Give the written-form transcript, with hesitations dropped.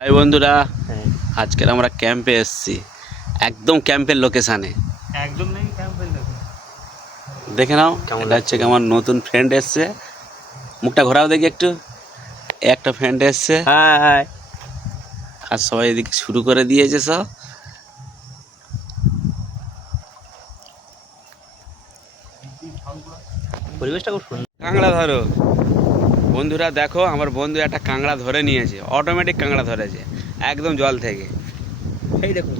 এই বন্ধুরা, আজকের আমরা ক্যাম্পে এসেছি, একদম ক্যাম্পের লোকেশানে। একদম নেই ক্যাম্পের লোক। দেখে নাও, এটা হচ্ছে আমার নতুন ফ্রেন্ড এসছে। মুখটা ঘোরাও দেখি একটু। একটা ফ্রেন্ড এসছে, হাই। আর সবাই এদিকে শুরু করে দিয়েছে সব। পরিবেশটা খুব সুন্দর। কাঁকড়া ধরো বন্ধুরা, দেখো আমার বন্ধু একটা কাঁকড়া ধরে নিয়েছে, অটোমেটিক কাঁকড়া ধরেছে একদম জল থেকে। এই দেখুন